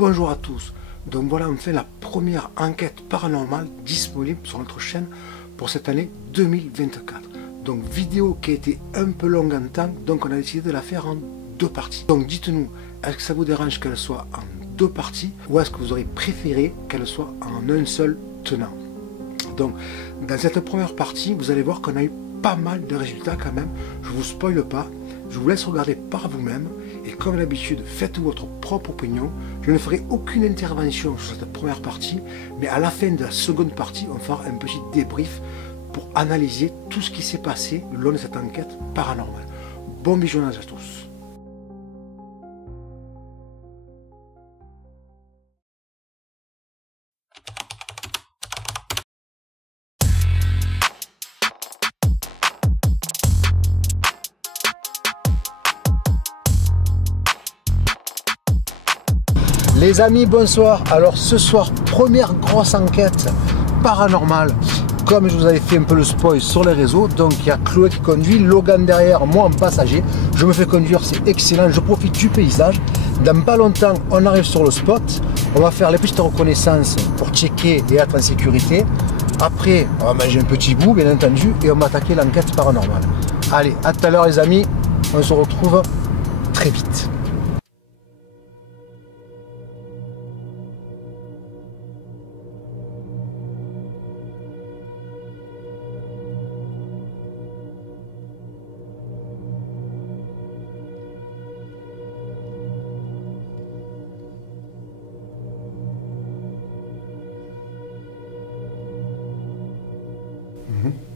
bonjour à tous. Donc voilà, on fait la première enquête paranormale disponible sur notre chaîne pour cette année 2024. Donc vidéo qui a été un peu longue en temps, donc on a décidé de la faire en deux parties. Donc dites-nous, est-ce que ça vous dérange qu'elle soit en deux parties ou est-ce que vous aurez préféré qu'elle soit en un seul tenant? Donc dans cette première partie, vous allez voir qu'on a eu pas mal de résultats quand même. Je vous spoile pas, je vous laisse regarder par vous-même. Et comme d'habitude, faites-vous votre propre opinion. Je ne ferai aucune intervention sur cette première partie, mais à la fin de la seconde partie, on fera un petit débrief pour analyser tout ce qui s'est passé le long de cette enquête paranormale. Bon visionnage à tous. Les amis, bonsoir. Alors ce soir, première grosse enquête paranormale. Comme je vous avais fait un peu le spoil sur les réseaux, donc il y a Chloé qui conduit, Logan derrière, moi en passager. Je me fais conduire, c'est excellent, je profite du paysage. Dans pas longtemps, on arrive sur le spot. On va faire les petites reconnaissances pour checker et être en sécurité. Après, on va manger un petit bout, bien entendu, et on va attaquer l'enquête paranormale. Allez, à tout à l'heure les amis, on se retrouve très vite.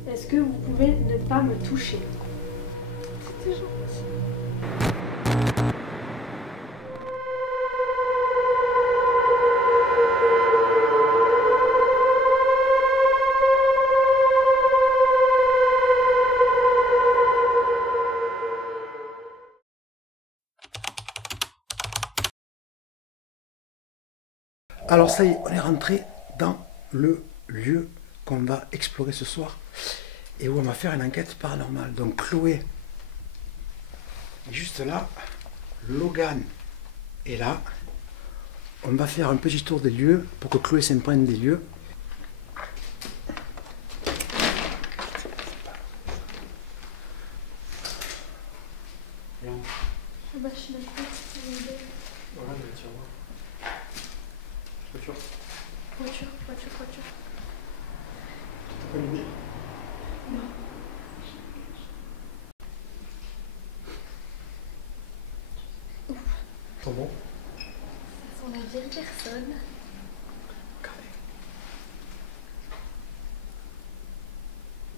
Est-ce que vous pouvez ne pas me toucher? C'est gentil. Alors ça y est, on est rentré dans le lieu qu'on va explorer ce soir et où on va faire une enquête paranormale. Donc Chloé est juste là, Logan est là. On va faire un petit tour des lieux pour que Chloé s'imprègne des lieux. La machine à coudre, Voilà le tiroir. Voiture. voiture. T'as pas l'idée? Non. C'est bon? Ça sent la vieille personne. Regardez.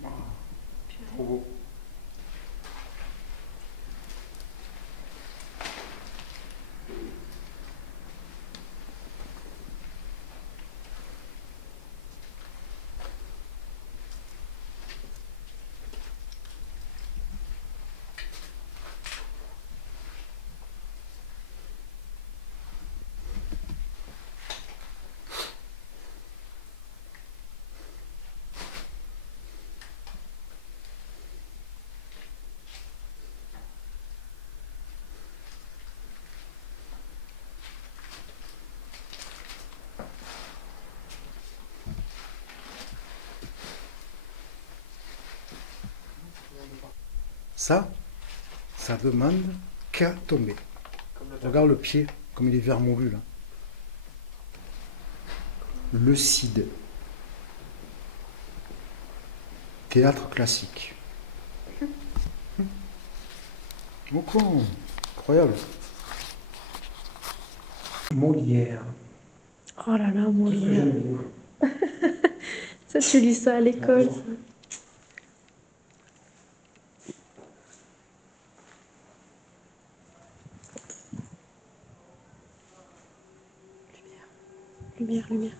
Wow. Trop beau. Ça demande qu'à tomber. Regarde le pied, comme il est vermoulu là. Le Cid. Théâtre classique. Oh con, incroyable. Molière. Oh là là, Molière. Ça, tu lis ça à l'école. Ça. Lumière.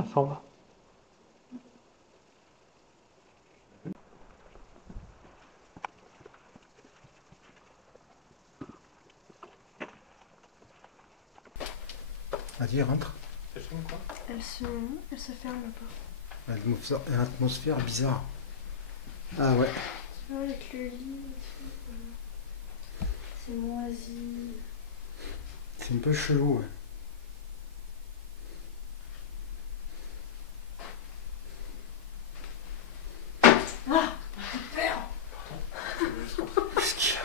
Ah, ça en va. Vas-y, rentre. Elle se ferme pas. Une atmosphère bizarre. Ah ouais. Tu vois, avec le lit, c'est moisi. C'est un peu chelou, ouais. Ah, super. Qu'est-ce qu'il y a?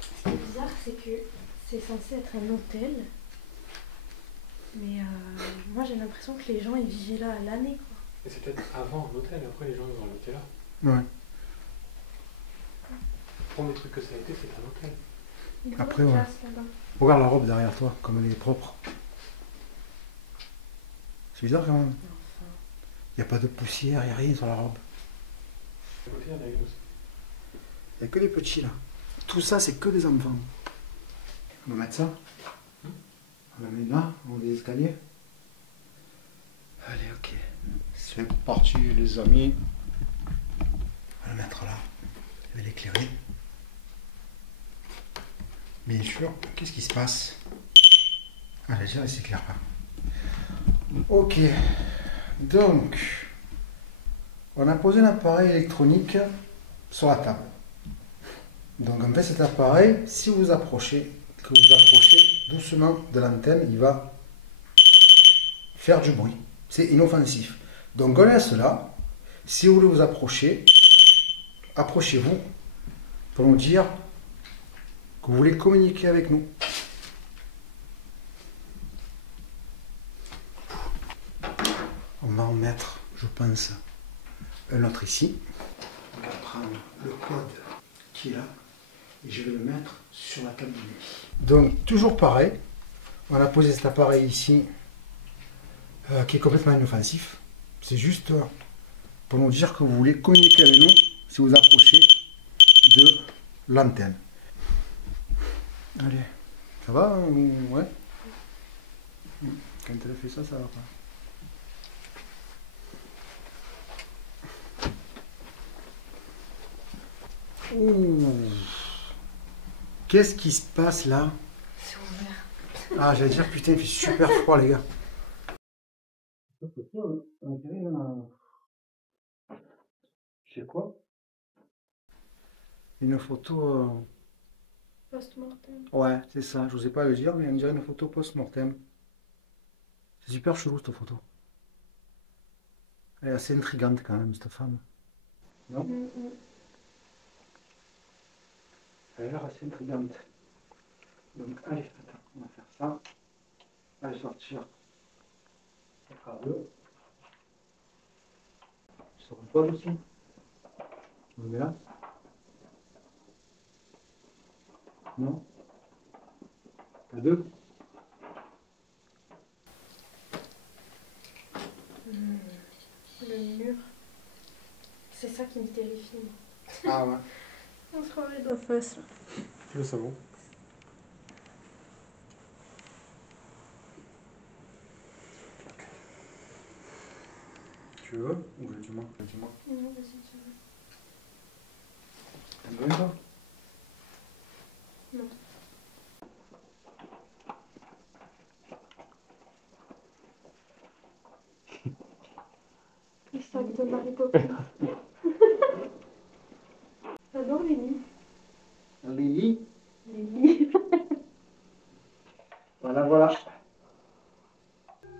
Ce qui est bizarre, c'est que c'est censé être un hôtel. Mais moi j'ai l'impression que les gens ils vivaient là à l'année quoi. Et c'est peut-être avant l'hôtel, après les gens ils vont à l'hôtel là. Ouais. Le premier truc que ça a été, c'était un hôtel. Une Après, grosse ouais. place là-bas. Regarde la robe derrière toi, comme elle est propre. C'est bizarre quand même. Enfin, Il n'y a pas de poussière, il n'y a rien sur la robe. À côté, il y en a une aussi. Il n'y a que des petits là. Tout ça, c'est que des enfants. On va mettre ça. On la met là, on des escaliers. Allez, ok. C'est parti, les amis. On va la mettre là. Je vais l'éclairer. Bien sûr, qu'est-ce qui se passe? Ah, déjà, elle s'éclaire pas. Ok. Donc, on a posé un appareil électronique sur la table. Donc, en fait, cet appareil, si vous approchez, que vous approchez doucement de l'antenne, il va faire du bruit. C'est inoffensif. Donc, on laisse là. Si vous voulez vous approcher, approchez-vous pour nous dire que vous voulez communiquer avec nous. On va en mettre, je pense, un autre ici. On va prendre le code qui est là et je vais le mettre sur la table de nuit. Donc, toujours pareil, on a posé cet appareil ici qui est complètement inoffensif. C'est juste pour nous dire que vous voulez communiquer avec nous si vous approchez de l'antenne. Allez, ça va? Ouais. Quand elle a fait ça, ça va pas. Ouh. Qu'est-ce qui se passe là? c'est ouvert. Ah, j'allais dire, putain, il fait super froid, les gars. C'est quoi? Une photo. Post-mortem. Ouais, c'est ça. Je n'osais pas le dire, mais on dirait une photo post-mortem. C'est super chelou, cette photo. Elle est assez intrigante, quand même, cette femme. Non? Elle a l'air assez intrigante. Donc, allez, attends, on va faire ça. On va sortir le câble. Je sors une toile aussi. On le met là. Non? À deux? Le mur. C'est ça qui me terrifie. Ah ouais. On se croirait dans la face là. Le savon. Tu veux? Ou dis-moi, dis-moi. Non, vas-y, tu veux. T'aimes bien ça? Non. Le sac de Mary Poppins. J'adore les lits. Lily. Les lits. Voilà, voilà.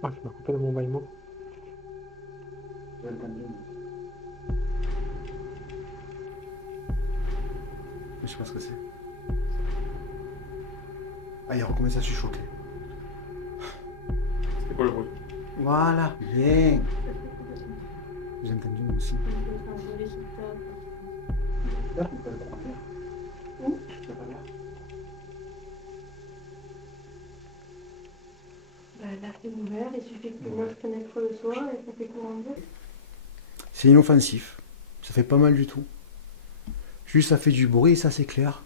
Ah, je m'as coupé dans mon bail mot. J'ai entendu. Je sais pas ce que c'est. Ah, il recommence à chuchoter. C'était quoi le bruit? Voilà, bien. J'ai entendu moi aussi. Là, tu peux le prendre. Où? Tu peux pas bien. Bah, la fenêtre ouverte, il suffit que tu ouvres la fenêtre le soir et ça fait comment? C'est inoffensif. Ça fait pas mal du tout. Juste ça fait du bruit et ça s'éclaire.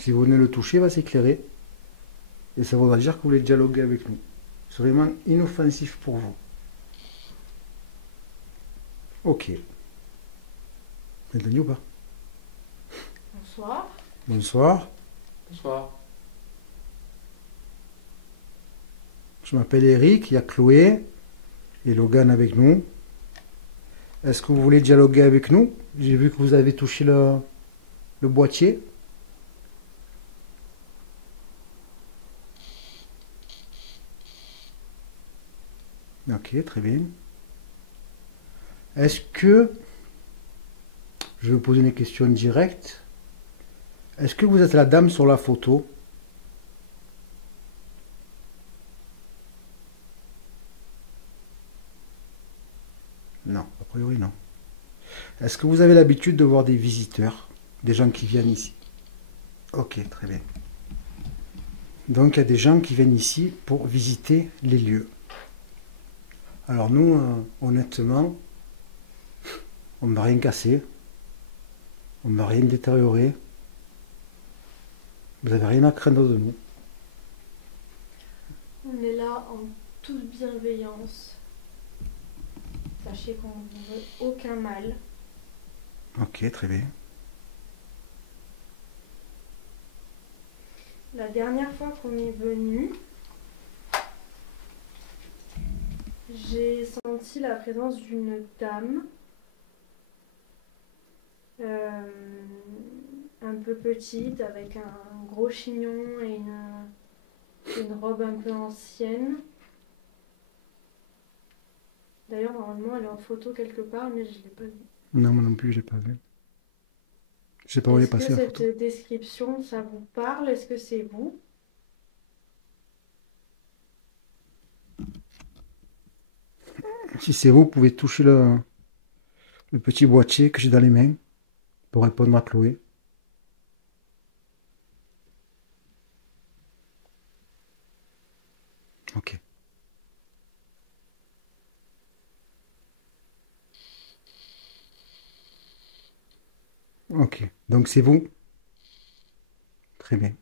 Si vous venez le toucher, il va s'éclairer. Et ça voudra dire que vous voulez dialoguer avec nous. C'est vraiment inoffensif pour vous. Ok. Vous entendu ou pas? Bonsoir. Bonsoir. Bonsoir. Je m'appelle Eric, il y a Chloé et Logan avec nous. Est-ce que vous voulez dialoguer avec nous? J'ai vu que vous avez touché le boîtier. Ok, très bien. Est-ce que... Je vais vous poser une question directe. Est-ce que vous êtes la dame sur la photo? Non, a priori non. Est-ce que vous avez l'habitude de voir des visiteurs, des gens qui viennent ici? Ok, très bien. Donc il y a des gens qui viennent ici pour visiter les lieux. Alors nous, honnêtement, on ne va rien casser, on ne va rien détériorer. Vous n'avez rien à craindre de nous. On est là en toute bienveillance. Sachez qu'on ne veut aucun mal. Ok, très bien. La dernière fois qu'on est venu, j'ai senti la présence d'une dame un peu petite avec un gros chignon et une robe un peu ancienne. D'ailleurs, normalement, elle est en photo quelque part, mais je ne l'ai pas vue. Non, moi non plus, je l'ai pas vu. Je sais pas où elle est Est-ce que passée la photo. cette description, ça vous parle? Est-ce que c'est vous? Si c'est vous, vous pouvez toucher le petit boîtier que j'ai dans les mains pour répondre à Chloé. Ok. Ok. Donc c'est vous? Très bien.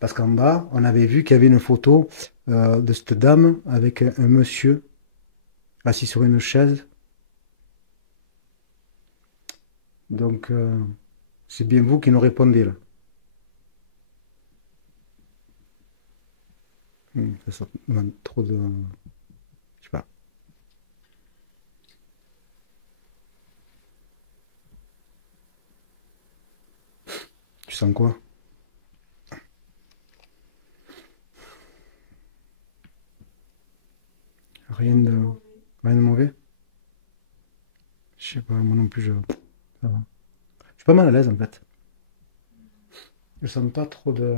Parce qu'en bas, on avait vu qu'il y avait une photo de cette dame avec un monsieur assis sur une chaise. Donc c'est bien vous qui nous répondez là. Ça demande trop de... Je sais pas. Tu sens quoi? Rien de mauvais? Je sais pas, moi non plus, ça va. Je suis pas mal à l'aise en fait. Je sens pas trop de...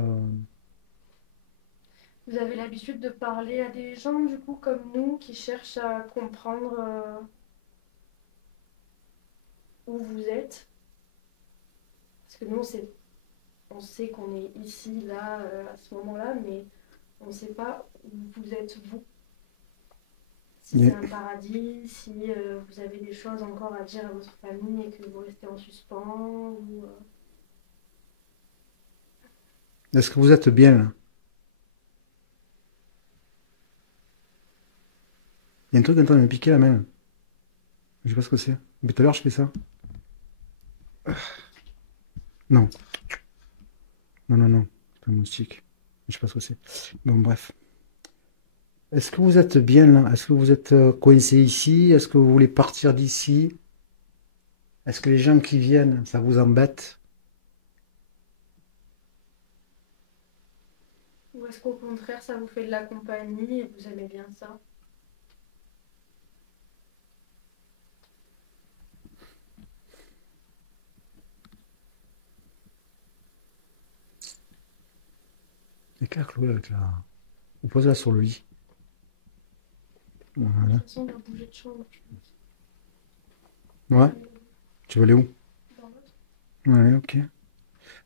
Vous avez l'habitude de parler à des gens, du coup, comme nous, qui cherchent à comprendre où vous êtes? Parce que nous, on sait qu'on est ici, là, à ce moment-là, mais on ne sait pas où vous êtes, vous. Si Yeah. c'est un paradis, si vous avez des choses encore à dire à votre famille et que vous restez en suspens, ou... Est-ce que vous êtes bien là? Il y a un truc qui est en train de me piquer la main. Je sais pas ce que c'est. Depuis tout à l'heure, je fais ça. Non. Non, non, non. C'est pas un moustique. Je sais pas ce que c'est. Bon, bref. Est-ce que vous êtes bien là? Est-ce que vous êtes coincé ici? Est-ce que vous voulez partir d'ici? Est-ce que les gens qui viennent, ça vous embête? Ou est-ce qu'au contraire, ça vous fait de la compagnie et vous aimez bien ça? Éclaire Chloé avec la... Vous posez la sur le lit. De Voilà. toute façon, on va bouger de chambre, je pense. Ouais. Tu veux aller où? Dans l'autre. Ouais, ok.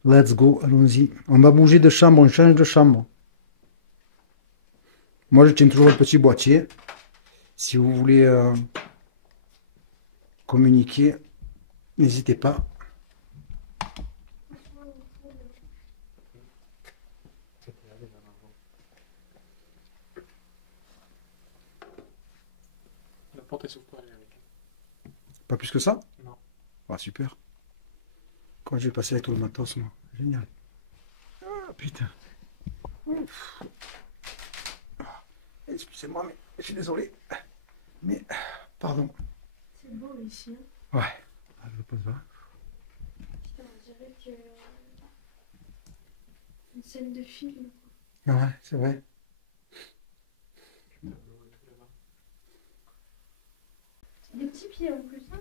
Let's go, allons-y. On va bouger de chambre, on change de chambre. Moi, je tiens toujours le petit boîtier. Si vous voulez communiquer, n'hésitez pas. porte elle s'ouvre pas, elle est avec. Pas plus que ça? Non. Ah, super. Quand je vais passer avec tout le matos, moi. Génial. Ah, putain. Excusez-moi, mais je suis désolé. Mais, pardon. C'est beau ici. Ouais. Ah, je le pose là. Putain, on dirait que. Une scène de film. Ouais, c'est vrai. Des petits pieds en plus, hein.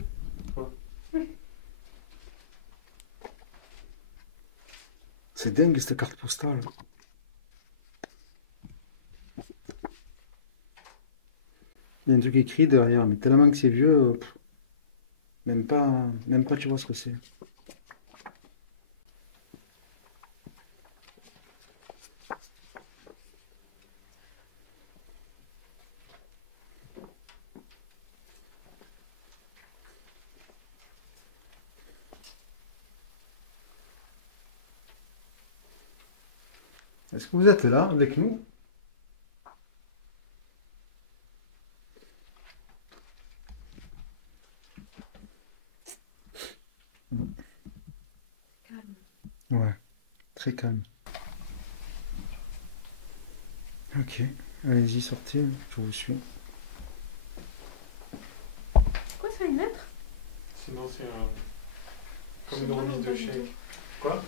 C'est dingue cette carte postale. Il y a un truc écrit derrière, mais tellement que c'est vieux, même pas tu vois ce que c'est. Est-ce que vous êtes là avec nous? Calme. Ouais, très calme. Ok, allez-y, sortez, je vous suis. Quoi ça, une lettre? Sinon, c'est un. Comme J'ai une mal en remise bas de du dos. chèque. Quoi?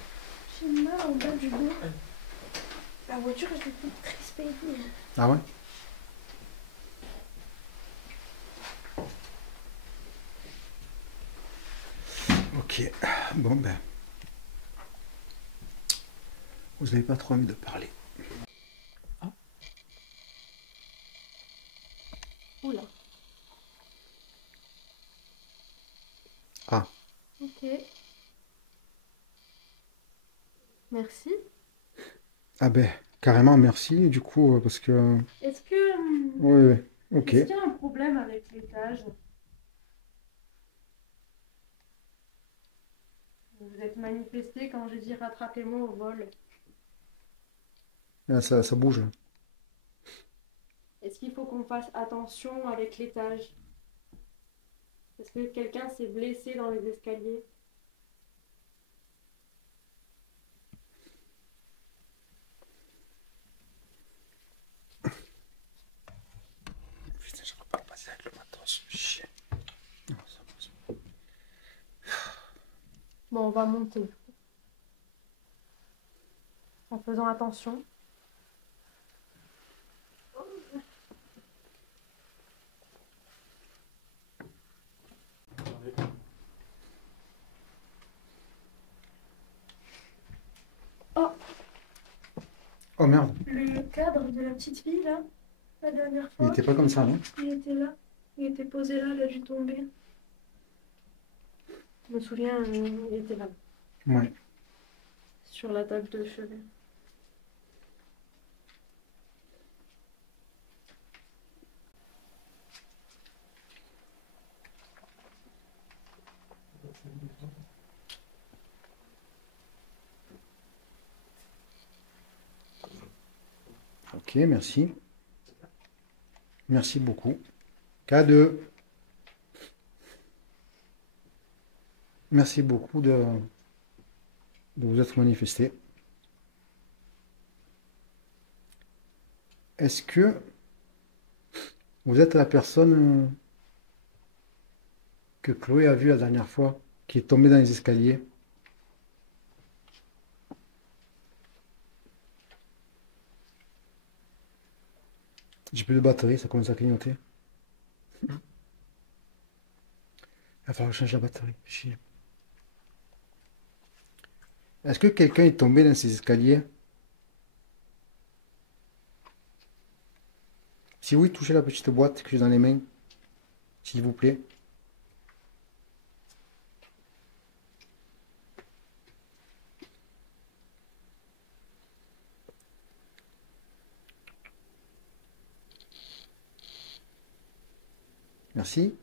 J'ai mal en bas du dos. La voiture, je l'ai fait crisper. Ah ouais? Ok, bon ben. Vous n'avez pas trop envie de parler. Oula. Ah, Ok. Merci. ah ben, carrément merci du coup, parce que... Est-ce que. Oui, oui, ok. Est-ce qu'il y a un problème avec l'étage? Vous vous êtes manifesté quand j'ai dit rattrapez-moi au vol. Là, ça bouge. Là. Est-ce qu'il faut qu'on fasse attention avec l'étage? Est-ce que quelqu'un s'est blessé dans les escaliers? Putain, je ne peux pas passer avec le matos, chien. Non, ça passe. Bon, on va monter. En faisant attention. Attendez. Oh, Oh merde, le cadre de la petite fille là, la dernière il fois, était pas comme ça, non? il était là. Il était posé là, il a dû tomber. Je me souviens, il était là, Ouais. sur la table de chevet. Ok, merci. Merci beaucoup. K2. Merci beaucoup de vous être manifesté. Est-ce que vous êtes la personne que Chloé a vue la dernière fois, qui est tombée dans les escaliers? J'ai plus de batterie, ça commence à clignoter. Il va falloir que je change la batterie. Chier. Est-ce que quelqu'un est tombé dans ces escaliers? Si oui, touchez la petite boîte que j'ai dans les mains, s'il vous plaît. Merci.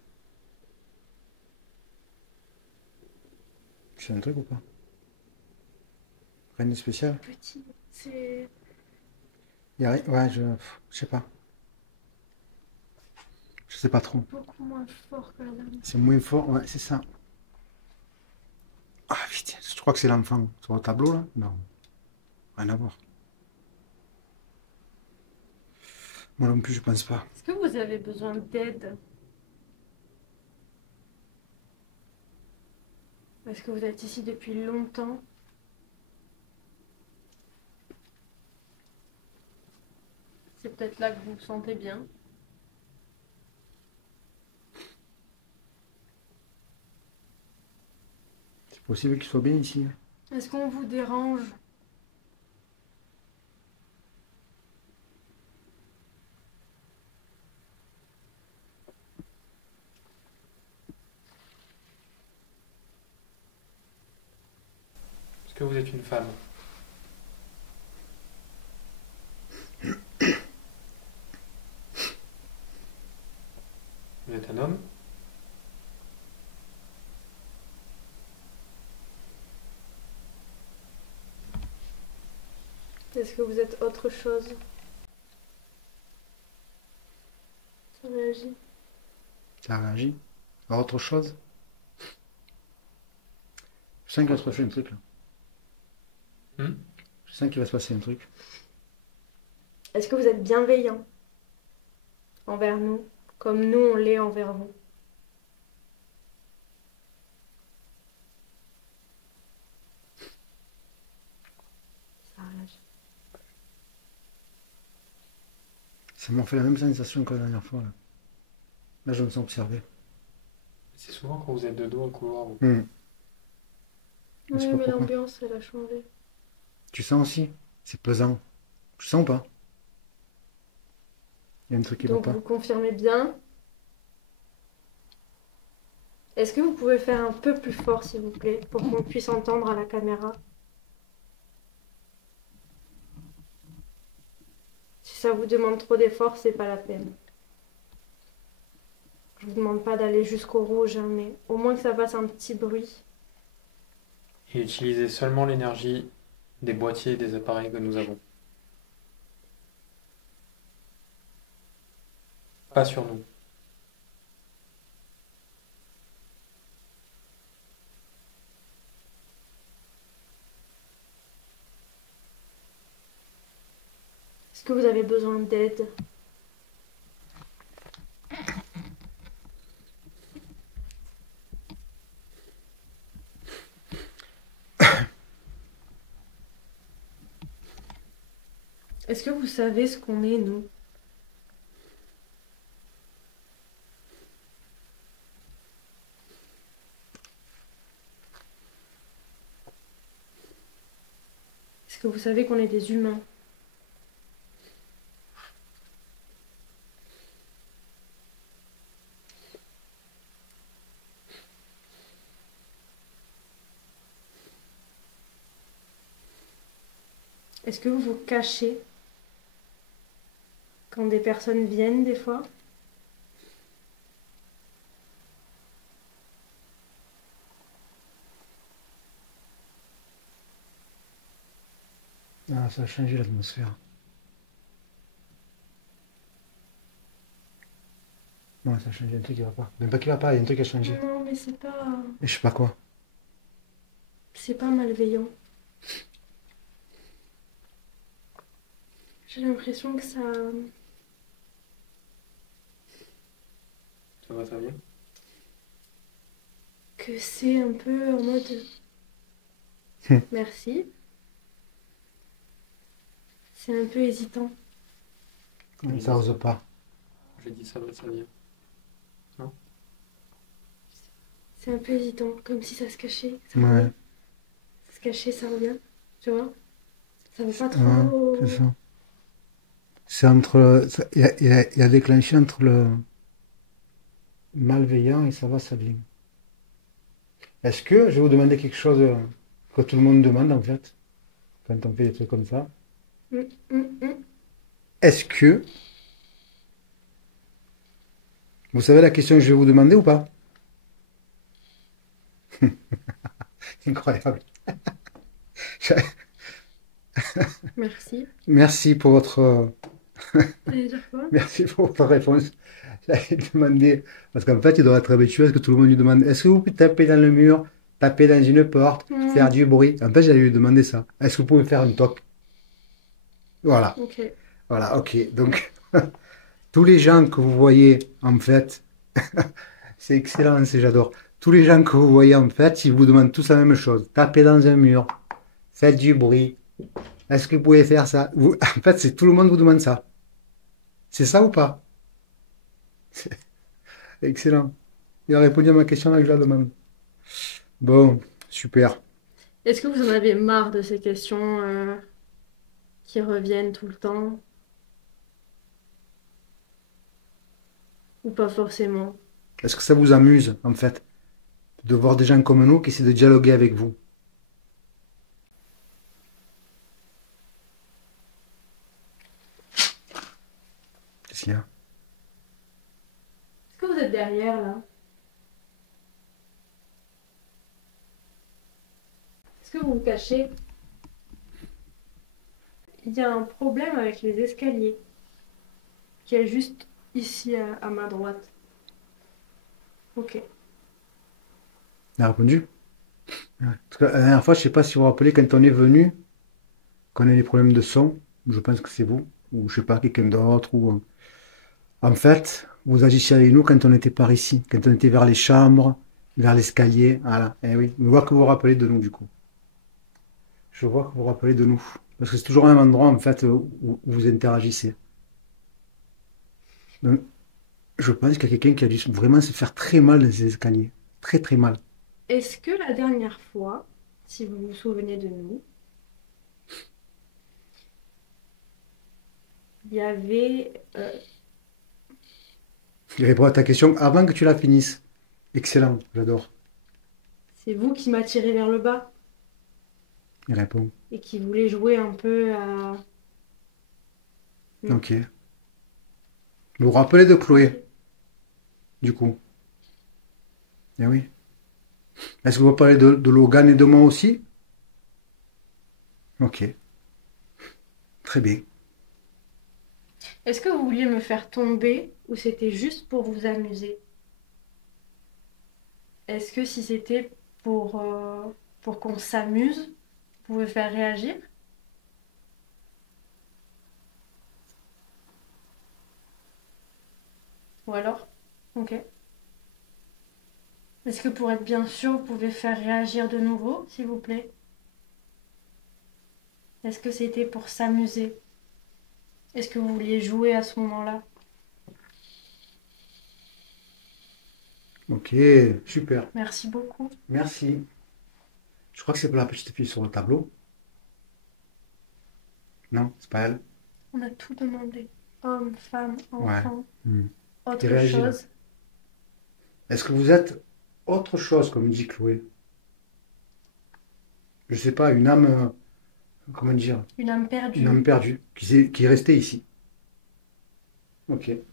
C'est un truc ou pas? Rien de spécial? Petit, c'est. Y a rien. Ouais, je sais pas. Je sais pas trop. Beaucoup moins fort que la dernière. C'est moins fort, ouais, c'est ça. Ah, putain, je crois que c'est l'enfant sur le tableau, là. Non, rien à voir. Moi non plus, je pense pas. Est-ce que vous avez besoin d'aide? Est-ce que vous êtes ici depuis longtemps? C'est peut-être là que vous vous sentez bien. C'est possible qu'il soit bien ici. Est-ce qu'on vous dérange? Est-ce que vous êtes une femme? Vous êtes un homme? Est-ce que vous êtes autre chose? Ça réagit. Ça réagit. Alors, autre chose. Je sens qu'il va se passer un truc, là. Je sens qu'il va se passer un truc. Est-ce que vous êtes bienveillant envers nous, comme nous on l'est envers vous? Ça réagit. Ça m'a fait la même sensation que la dernière fois, là. Là, je me sens observé. C'est souvent quand vous êtes de dos dans le couloir. Je Oui, sais pas mais pourquoi. l'ambiance elle a changé. Tu sens aussi? C'est pesant. Tu sens ou pas? Il y a un truc qui va Donc pas. vous confirmez bien. Est-ce que vous pouvez faire un peu plus fort s'il vous plaît, pour qu'on puisse entendre à la caméra? Si ça vous demande trop d'efforts, c'est pas la peine. Je vous demande pas d'aller jusqu'au rouge, hein, mais au moins que ça fasse un petit bruit. Et utilisez seulement l'énergie des boîtiers et des appareils que nous avons. Pas sur nous. Est-ce que vous avez besoin d'aide? Est-ce que vous savez ce qu'on est, nous? Est-ce que vous savez qu'on est des humains? Est-ce que vous vous cachez quand des personnes viennent des fois? Ah, ça a changé l'atmosphère. Non, ça a changé, un truc qui va pas. Même pas qui va pas, il y a un truc qui a changé. Non, mais c'est pas... Et je sais pas quoi. C'est pas malveillant. J'ai l'impression que ça... Ça va, ça vient? que c'est un peu en mode... Merci. C'est un peu hésitant. Ça ose pas. J'ai dit ça va, ça vient. C'est un peu hésitant, comme si ça se cachait. Ça Ouais. revient. Ça se cachait, ça revient. Tu vois? Ça veut pas trop... Ouais, c'est ça. C'est entre. Il y a déclenché entre le malveillant et ça va, ça vient. Est-ce que je vais vous demander quelque chose que tout le monde demande en fait, quand on fait des trucs comme ça? Hum, hum, hum. Est-ce que vous savez la question que je vais vous demander ou pas? Incroyable. Merci. Merci pour votre T'allais dire quoi? Merci pour votre réponse. J'avais demandé, parce qu'en fait, il doit être habitué à ce que tout le monde lui demande, est-ce que vous pouvez taper dans le mur, taper dans une porte, faire Hmm, du bruit? En fait, j'allais lui demander ça. Est-ce que vous pouvez faire une toque? Voilà, ok. voilà, ok. Donc, tous les gens que vous voyez, en fait, c'est excellent, j'adore. Tous les gens que vous voyez, en fait, ils vous demandent tous la même chose. Tapez dans un mur, faites du bruit. Est-ce que vous pouvez faire ça? En fait, c'est tout le monde vous demande ça. C'est ça ou pas? Excellent. Il a répondu à ma question là que je la demande. Bon, super. Est-ce que vous en avez marre de ces questions qui reviennent tout le temps? Ou pas forcément? Est-ce que ça vous amuse, en fait, de voir des gens comme nous qui essaient de dialoguer avec vous? Qu'est-ce qu'il y a? Est-ce que vous êtes derrière là? Est-ce que vous vous cachez? Il y a un problème avec les escaliers qui est juste ici à ma droite. Ok. Il a répondu? Ouais. Parce que la dernière fois, je sais pas si vous vous rappelez, quand on est venu, qu'on a eu des problèmes de son, je pense que c'est vous, ou je sais pas, quelqu'un d'autre, ou... En fait, vous agissiez avec nous quand on était par ici, quand on était vers les chambres, vers l'escalier, voilà. Eh oui, je vois que vous vous rappelez de nous, du coup. Je vois que vous vous rappelez de nous. Parce que c'est toujours un endroit, en fait, où vous interagissez. Donc, je pense qu'il y a quelqu'un qui a dû vraiment se faire très mal dans ces escaliers. Très, très mal. Est-ce que la dernière fois, si vous vous souvenez de nous, il y avait... Il répond à ta question avant que tu la finisses. Excellent, j'adore. c'est vous qui m'attirez vers le bas Il répond. et qui voulez jouer un peu à... Non. Ok. Vous vous rappelez de Ok. Chloé, du coup? Eh oui. Est-ce que vous parlez de Logan et de moi aussi? Ok, très bien. Est-ce que vous vouliez me faire tomber ou c'était juste pour vous amuser? Est-ce que si c'était pour qu'on s'amuse, vous pouvez faire réagir? Ou alors? Ok. Est-ce que pour être bien sûr, vous pouvez faire réagir de nouveau, s'il vous plaît? Est-ce que c'était pour s'amuser? Est-ce que vous vouliez jouer à ce moment-là? Ok, super. Merci beaucoup. Merci. Je crois que c'est pour la petite fille sur le tableau. Non, c'est pas elle. On a tout demandé. Homme, femme, Ouais. enfant, Hmm. Qui autre réagit là. chose. Est-ce que vous êtes autre chose, comme dit Chloé? Je sais pas, une âme, comment dire, Une âme une perdue. âme perdue, qui est restée ici. Ok, Est-ce que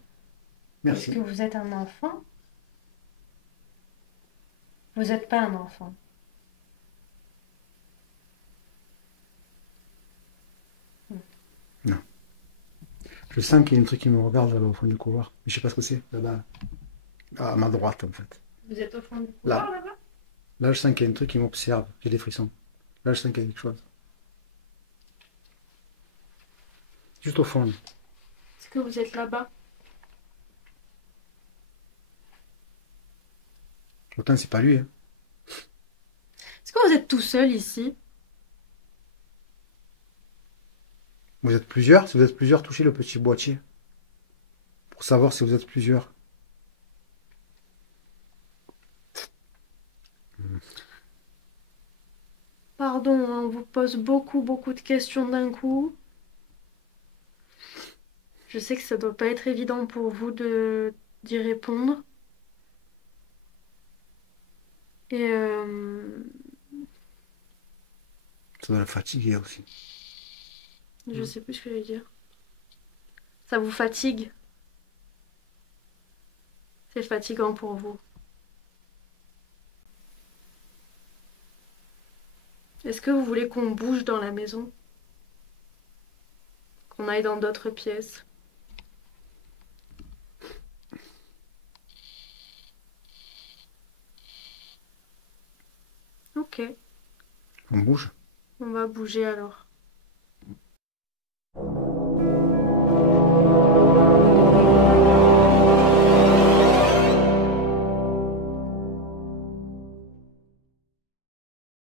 merci. vous êtes un enfant? Vous n'êtes pas un enfant. Non. Je sens qu'il y a un truc qui me regarde là-bas au fond du couloir. Mais je sais pas ce que c'est, là-bas. À ma droite, en fait. Vous êtes au fond du Là. couloir là-bas? Là, je sens qu'il y a un truc qui m'observe. J'ai des frissons. Là, je sens qu'il y a quelque chose. Juste au fond. Est-ce que vous êtes là-bas? Pourtant, c'est pas lui, hein. Est-ce que vous êtes tout seul ici? Vous êtes plusieurs? Si vous êtes plusieurs, touchez le petit boîtier. Pour savoir si vous êtes plusieurs. Pardon, hein, on vous pose beaucoup de questions d'un coup. Je sais que ça doit pas être évident pour vous de d'y répondre. Et Ça doit la fatiguer aussi. je sais plus ce que je vais dire. Ça vous fatigue? C'est fatigant pour vous. Est-ce que vous voulez qu'on bouge dans la maison? Qu'on aille dans d'autres pièces? Ok, On bouge. on va bouger alors.